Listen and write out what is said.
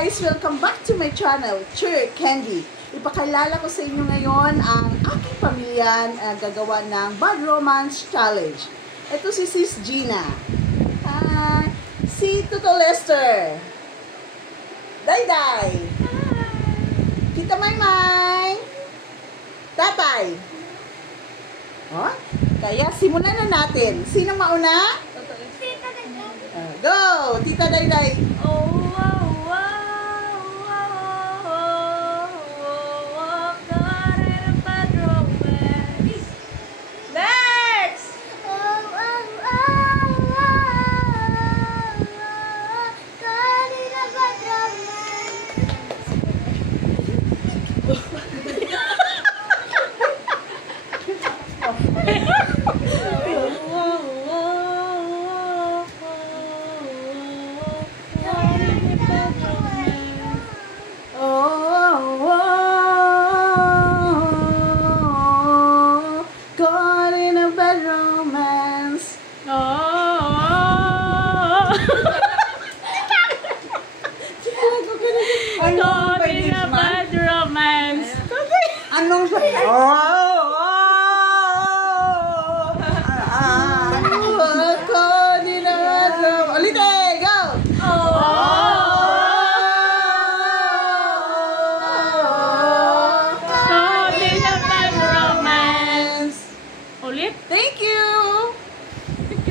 guys! Welcome back to my channel, Cher Candy. Ipakilala ko sa inyo ngayon ang aking pamilya gagawa ng Bad Romance Challenge. Ito si Sis Gina. Si Tuto Lester. Dayday. Tita Maymay. Tatay. Oh, kaya simulan na natin. Sino mauna? Go! Tita Dayday. Caught in a bad romance. Anong